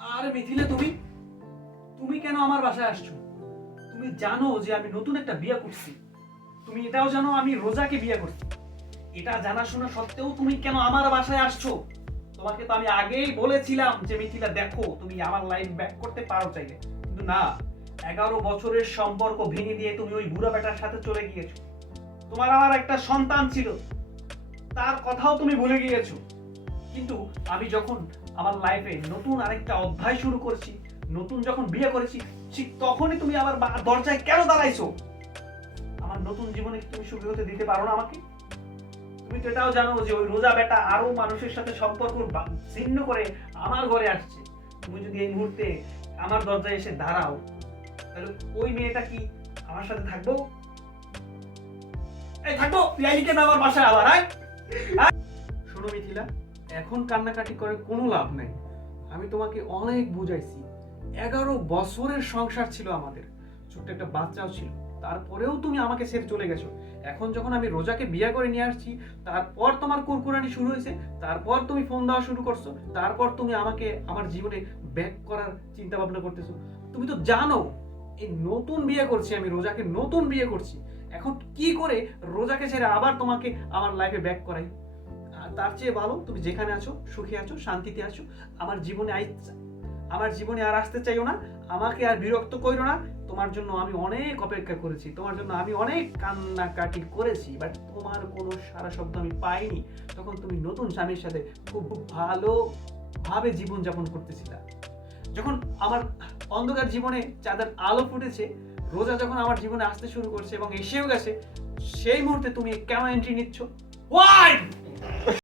আরে মিথিলে তুমি তুমি কেন আমার বাসায় আসছো? তুমি জানো যে আমি নতুন একটা বিয়ে করছি। তুমি এটাও জানো আমি রোজাকে বিয়ে করছি। এটা জানা শোনা সত্ত্বেও তুমি কেন আমার বাসায় আসছো? তোমাকে তো আমি আগেই বলেছিলাম যে, মিথিলা, দেখো, তুমি আমার লাইফ ব্যাক করতে পারো চাইলে। কিন্তু না, এগারো বছরের সম্পর্ক ভেঙে দিয়ে তুমি ওই বুড়া বেটার সাথে চলে গিয়েছো। তোমার আমার একটা সন্তান ছিল। তার কথাও তুমি ভুলে গিয়েছো। কিন্তু আমি যখন আমার লাইফে নতুন আরেকটা অধ্যায় শুরু করছি, নতুন যখন বিয়ে করেছি, ঠিক তখনই তুমি আমার দরজায় কেন দাঁড়াইছো? আমার নতুন জীবনে তুমি সুখী হতে দিতে পারো না আমাকে? তুমি তো এটাও জানো যে ওই রোজা বেটা আরও মানুষের সাথে সম্পর্ক ছিন্ন করে আমার ঘরে আসছে। তুমি যদি এই মুহূর্তে আমার দরজায় এসে দাঁড়াও, তাহলে ওই মেয়েটা কি আমার সাথে থাকব? এই থাকব আইলি কেন আমার বাসায় আবার আয়। শোনো মিথিলা এখন কান্নাকাটি করে কোনো লাভ নেই। আমি তোমাকে অনেক বুঝাইছি। এগারো বছরের সংসার ছিল আমাদের। ছোট্ট একটা বাচ্চাও ছিল। তারপরেও তুমি আমাকে ছেড়ে চলে গেছো। এখন যখন আমি রোজাকে বিয়ে করে নিয়ে আসছি, তারপর তোমার কুরকুরানি শুরু হয়েছে, তারপর তুমি ফোন দেওয়া শুরু করছ, তারপর তুমি আমাকে আমার জীবনে ব্যাক করার চিন্তা ভাবনা করতেছো। তুমি তো জানো, এই নতুন বিয়ে করছি আমি, রোজাকে নতুন বিয়ে করছি। এখন কি করে রোজাকে ছেড়ে আবার তোমাকে আমার লাইফে ব্যাক করাই? তার চেয়ে ভালো তুমি যেখানে আছো, সুখে আছো, শান্তিতে আছো, আমার জীবনে আই আমার জীবনে আর আসতে চাইও না, আমাকে আর বিরক্ত করো না। তোমার জন্য আমি অনেক অপেক্ষা করেছি, তোমার জন্য আমি অনেক কান্নাকাটি করেছি বাট তোমার কোনো সারা শব্দ আমি পাইনি। তখন তুমি নতুন স্বামীর সাথে খুব ভালো ভাবে জীবনযাপন করতেছিলা। যখন আমার অন্ধকার জীবনে চাঁদের আলো ফুটেছে, রোজা যখন আমার জীবনে আসতে শুরু করছে এবং এসেও গেছে, সেই মুহূর্তে তুমি কেন এন্ট্রি নিচ্ছ? ওয়াই